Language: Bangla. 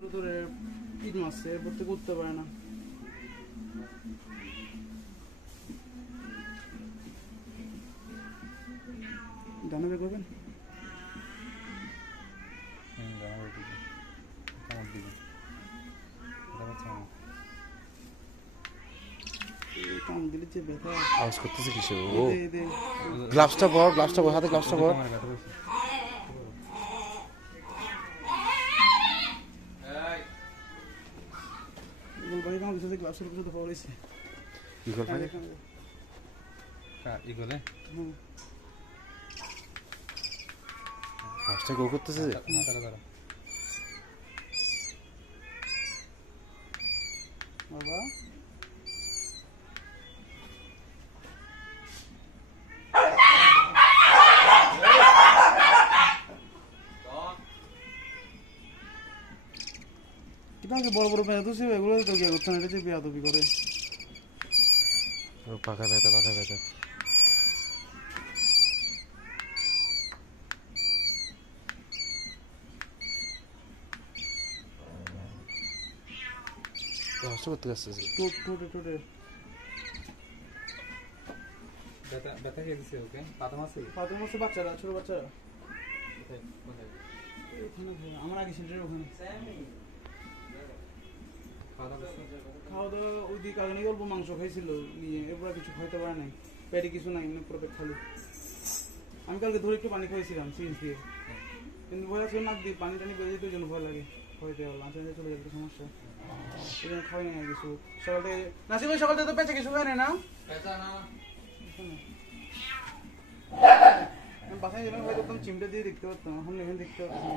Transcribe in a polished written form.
দূরে ইট মারছে এরপর থেকে উঠতে পারে না। ডানে বের করবেন কাম দিলে যে ব্যথা আওয়াজ করতেছে কিছু। ও গ্লাভসটা পর, হাতে গ্লাভসটা পর। ভাই কাম কিছু গ্লাভসের উপরে তো পড়েছে কি করবে ইগলে গ্লাভসটা গো করতেছে। বাবা বড় বড় পেঁয়াজ আছে এগুলো তো গিয়ে করতে না, এটা যে বেয়াদবি করে। পাখা ব্যথা কষ্ট করতে আসতেছে। টোটে ব্যথা খেয়ে দিছে ওকে। পাতাম আছে বাচ্চারা, ছোট বাচ্চারা আমার আগে সেন্টারের ওখানে খাওয়া দাওয়া ওই দিকে কারণে অল্প মাংস খাইছিল নিয়ে, এরপর কিছু খাইতে পারে নাই, পেটে কিছু নাই, পুরো পেট খালি। আমি কালকে ধরে একটু পানি খাইছিলাম সিরিজ দিয়ে, কিন্তু ভয় আছে নাক দিয়ে পানি টানি বেরিয়ে যেতে, ওই জন্য ভয় লাগে। খাইতে হবে লাঞ্চ চলে যাবে সমস্যা, ওই জন্য খাওয়াই নাই কিছু। সকাল থেকে নাসিম ভাই সকাল থেকে তো পেঁচে কিছু খায় না বাসায় যেন হয়তো চিমটা দিয়ে দেখতে পারতাম, এখন এখানে দেখতে পাচ্ছি।